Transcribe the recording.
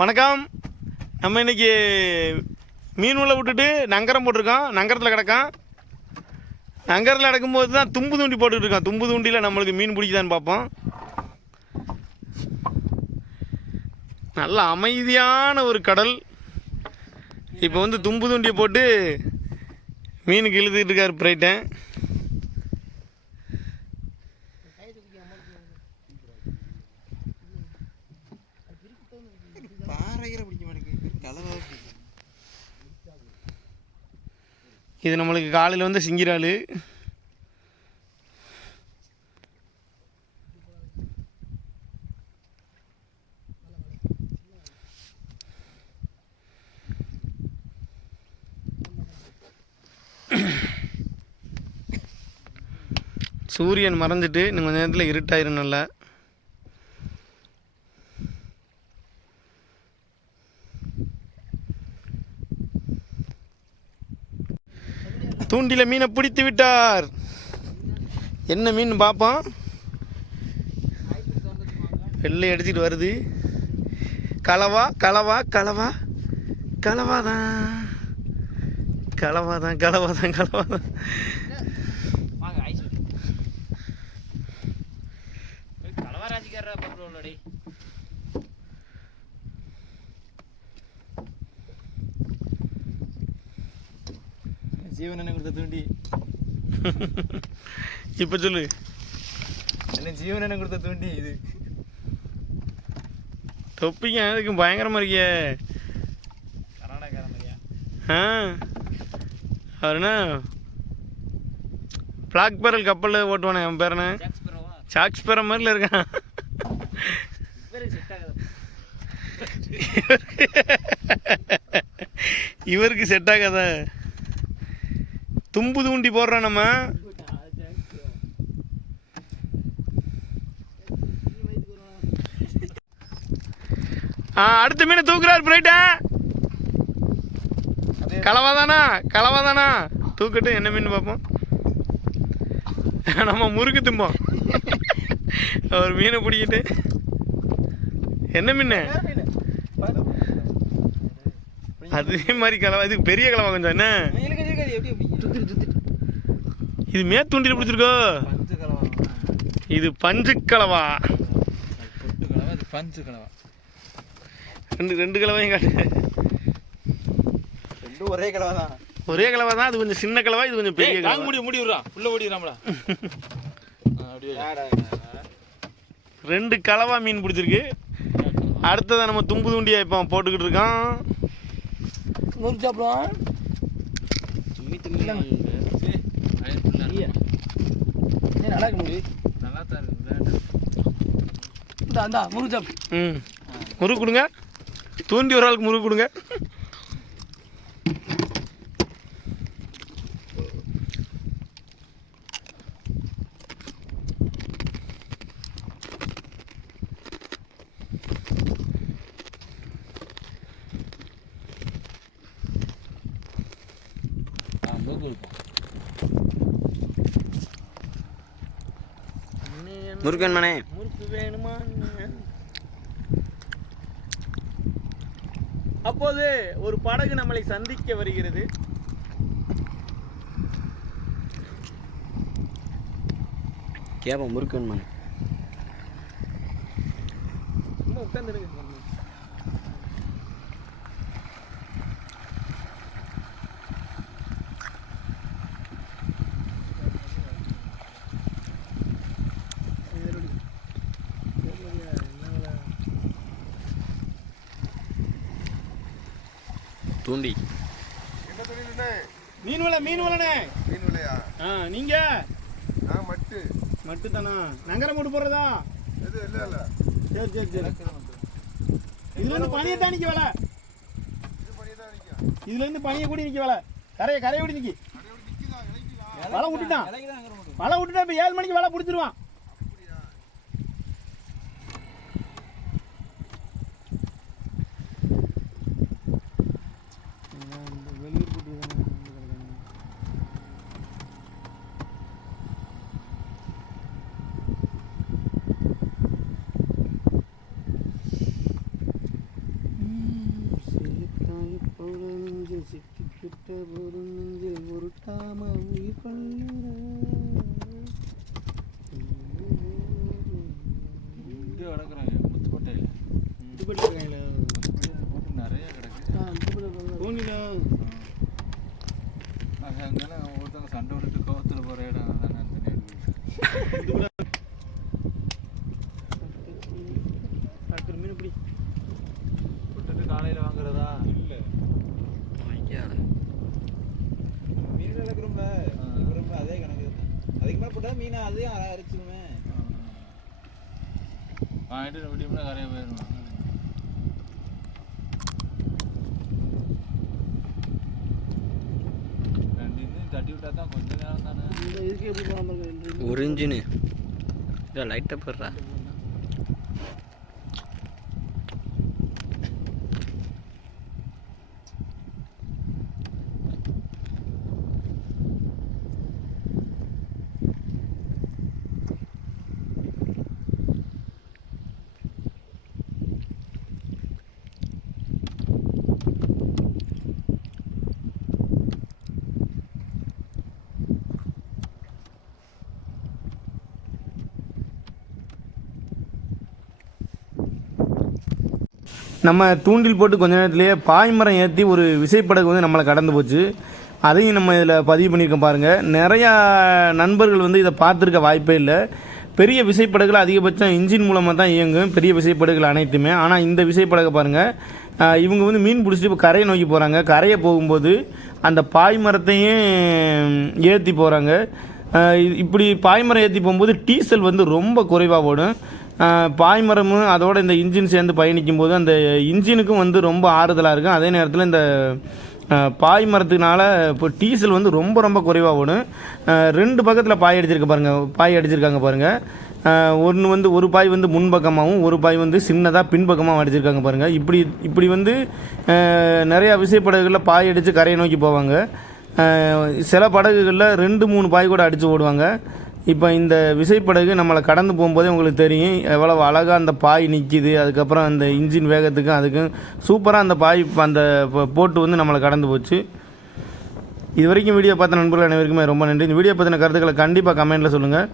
வணக்கம். நம்ம இன்றைக்கி மீன் உள்ள விட்டுட்டு நங்கரம் போட்டிருக்கோம். நங்கரத்தில் கிடக்கான். நங்கரத்தில் கிடக்கும்போது தான் தும்பு தூண்டி போட்டுக்கிட்டு இருக்கோம். தும்பு தூண்டியில் நம்மளுக்கு மீன் பிடிக்குதான்னு பார்ப்போம். நல்ல அமைதியான ஒரு கடல். இப்போ வந்து தும்பு தூண்டியை போட்டு மீனுக்கு இழுத்துக்கிட்டு இருக்கார் பிரைட்டன். இது நம்மளுக்கு காலையில் வந்து சிங்கிராள். சூரியன் மறைஞ்சிட்டு இன்னும் கொஞ்சம் நேரத்தில் இருட்டாயிரும். நல்லா தூண்டில மீனை பிடித்து விட்டார். என்ன மீன் பார்ப்போம். வெள்ளை அடிச்சுட்டு வருது. கலவா கலவா கலவா கலவா தான் கலவா தான் கலவா தான் கலவா தான். ஜீவனனை கொடுத்த தூண்டி. இப்போ சொல்லு. என்ன ஜீவனனை கொடுத்த தூண்டி இது. தொப்பிங்க அதுக்கு பயங்கரமாக இருக்கியே. கர்நாடகார மாதிரியா? அவர் என்ன பிளாக் பேரல் கப்பலில் ஓட்டுவானே, அவன் பேர் என்ன? சாக்ஸ் பேர மாதிரில இருக்கான். இவருக்கு செட் ஆகாத. தும்பு தூண்டி போடுறோம் நம்ம. அடுத்த மீனை தூக்குறாரு பிரைட்டா. கலவாதானா கலவாதானா தூக்கட்டு. என்ன மீன் பார்ப்போம். நம்ம முறுக்கு தும்போம். அவர் மீனை பிடிக்கிட்டு. என்ன மீன்? அதே மாதிரி கலவா. இதுக்கு பெரிய கலவா கொஞ்சம். என்ன இது மேத்தூண்டியில் பிடிச்சிருக்கோ. இது பஞ்சு கலவா. ரெண்டு கலவையும் காட்டு. ஒரே கலவா தான். ஒரே கலவா தான். அது கொஞ்சம் சின்ன கலவா, இது கொஞ்சம் பெரிய கலவா. முடி விடுறான். உள்ள ஓடிடுறாம்ல. ரெண்டு கலவா மீன் பிடிச்சிருக்கு. அடுத்ததான் நம்ம தும்பு தூண்டியா இப்போ போட்டுக்கிட்டு இருக்கோம். நூறு சாப்பிடுவான். நல்லா இருக்கு முடி. நல்லா தான் இருக்கு. இந்தா முருகு சாப்பிடு. முறுக்கு கொடுங்க. தூண்டி ஒரு ஆளுக்கு முறுக்கு கொடுங்க. முறுக்கு வேணுமானே? முறுக்கு வேணுமா? அப்போது ஒரு படகு நம்மளை சந்திக்க வருகிறது. கேப்போம். முறுக்கு வேணுமானே? உட்காந்துருங்க. தூண்டி மீன் விலை. மீன் விலைண்ணே. மீன் விலையா? நீங்க மட்டு மட்டு தானா? நங்கரம் போட்டு போடுறதா? இது இல்லை இல்லை. சரி சரி சரி. இதுல இருந்து பனியை தான் நிற்க வேலை. இதுல இருந்து பனியை கூடி நிற்க வேலை. கரையை விடி நிற்கி. வலை விட்டுட்டான். வலை விட்டுட்டா இப்போ 7 மணிக்கு வலை பிடிச்சிருவான். போட்டு இருக்காங்களா நிறைய கிடக்கு தோணிலாம் அங்கெல்லாம் ஒருத்தவங்க சண்டை விட்டுட்டு கோவத்தில் போகிற இடம் அதான் டாக்டர் மீன் இப்படி விட்டுட்டு காலையில் வாங்குறதா இல்லை மீன் இழக்கிறோம்ல ரொம்ப அதே கணக்கு அதுக்கு மேலே போட்டால் மீனை அதையும் அரைச்சிருமே வாங்கிட்டு விடியும்னா கரையை போயிடணும் ரெண்டு இன்னும் தட்டி விட்டா தான் கொஞ்ச நேரம் தானே இந்த இதுக்கு எப்படி போகாமல் ஒரு இன்ஜினு இதான் லைட்டாக போடுறா நம்ம தூண்டில் போட்டு கொஞ்ச நேரத்திலேயே பாய்மரம் ஏற்றி ஒரு விசைப்படகு வந்து நம்மளை கடந்து போச்சு. அதையும் நம்ம இதில் பதிவு பண்ணியிருக்கோம் பாருங்கள். நிறையா நண்பர்கள் வந்து இதை பார்த்துருக்க வாய்ப்பே இல்லை. பெரிய விசைப்படகுகள் அதிகபட்சம் இன்ஜின் மூலமாக தான் இயங்கும், பெரிய விசைப்படகுகள் அனைத்துமே. ஆனால் இந்த விசைப்படகை பாருங்கள், இவங்க வந்து மீன் பிடிச்சிட்டு இப்போ கரையை நோக்கி போகிறாங்க. கரையை போகும்போது அந்த பாய்மரத்தையும் ஏற்றி போகிறாங்க. இப்படி பாய்மரம் ஏற்றி போகும்போது டீசல் வந்து ரொம்ப குறைவாக ஓடும். பாய்மரமும் அதோட இந்த இன்ஜின் சேர்ந்து பயணிக்கும் போது அந்த இன்ஜினுக்கும் வந்து ரொம்ப ஆறுதலாக இருக்கும். அதே நேரத்தில் இந்த பாய்மரத்துனால இப்போ டீசல் வந்து ரொம்ப ரொம்ப குறைவாக ஓடும். ரெண்டு பக்கத்தில் பாய் அடிச்சிருக்காங்க பாருங்கள். ஒன்று வந்து ஒரு பாய் வந்து முன்பக்கமாகவும் ஒரு பாய் வந்து சின்னதாக பின்பக்கமாக அடிச்சிருக்காங்க பாருங்கள். இப்படி வந்து நிறையா விசைப்படகுகளில் பாய் அடித்து கரையை நோக்கி போவாங்க. சில படகுகளில் 2-3 பாய் கூட அடித்து ஓடுவாங்க. இப்போ இந்த விசைப்படகு நம்மளை கடந்து போகும்போதே உங்களுக்கு தெரியும் எவ்வளோ அழகாக அந்த பாய் நிற்கிது. அதுக்கப்புறம் அந்த இன்ஜின் வேகத்துக்கும் அதுக்கும் சூப்பராக அந்த பாய் அந்த போட்டு வந்து நம்மளை கடந்து போச்சு. இது வரைக்கும் வீடியோ பார்த்த நண்பர்கள் அனைவருக்குமே ரொம்ப நன்றி. இந்த வீடியோ பற்றின கருத்துக்களை கண்டிப்பாக கமெண்ட்டில் சொல்லுங்கள்.